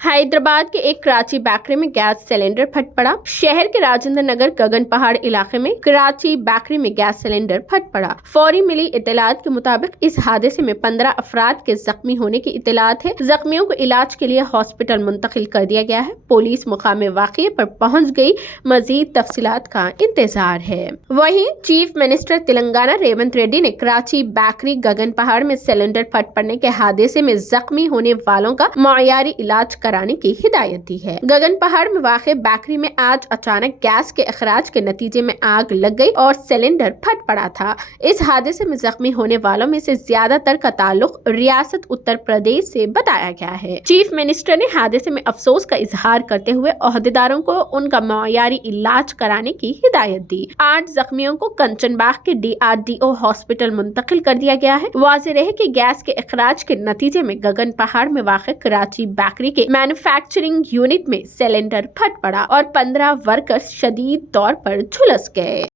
हैदराबाद के एक कराची बेकरी में गैस सिलेंडर फट पड़ा। शहर के राजेंद्र नगर गगन पहाड़ इलाके में कराची बेकरी में गैस सिलेंडर फट पड़ा। फौरी मिली इत्तलात के मुताबिक इस हादसे में 15 अफराद के जख्मी होने की इत्तलात है। जख्मियों को इलाज के लिए हॉस्पिटल मुंतकिल कर दिया गया है। पुलिस मुकाम वाक़ये पर पहुंच गई, मजीद तफसीलात का इंतजार है। वहीं चीफ मिनिस्टर तेलंगाना रेवंत रेड्डी ने कराची बेकरी गगन पहाड़ में सिलेंडर फट पड़ने के हादसे में जख्मी होने वालों का मौयारी इलाज कराने की हिदायत दी है। गगन पहाड़ में वाक़ बेकरी में आज अचानक गैस के अखराज के नतीजे में आग लग गई और सिलेंडर फट पड़ा था। इस हादसे में जख्मी होने वालों में से ज्यादातर का ताल्लुक रियासत उत्तर प्रदेश से बताया गया है। चीफ मिनिस्टर ने हादसे में अफसोस का इजहार करते हुए ओहदेदारों को उनका मौयारी इलाज कराने की हिदायत दी। 8 जख्मियों को कंचनबाग के DRDO हॉस्पिटल मुंतकिल कर दिया गया है। वाज़ेह रहे कि गैस के अखराज के नतीजे में गगन पहाड़ में वाक़ कराची बेकरी के मैन्युफैक्चरिंग यूनिट में सिलेंडर फट पड़ा और 15 वर्कर्स शदीद तौर पर झुलस गए।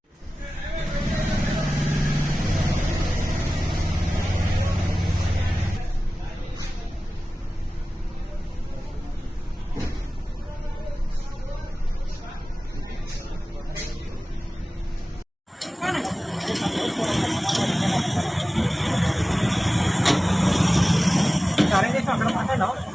Caranya sampai mana, no?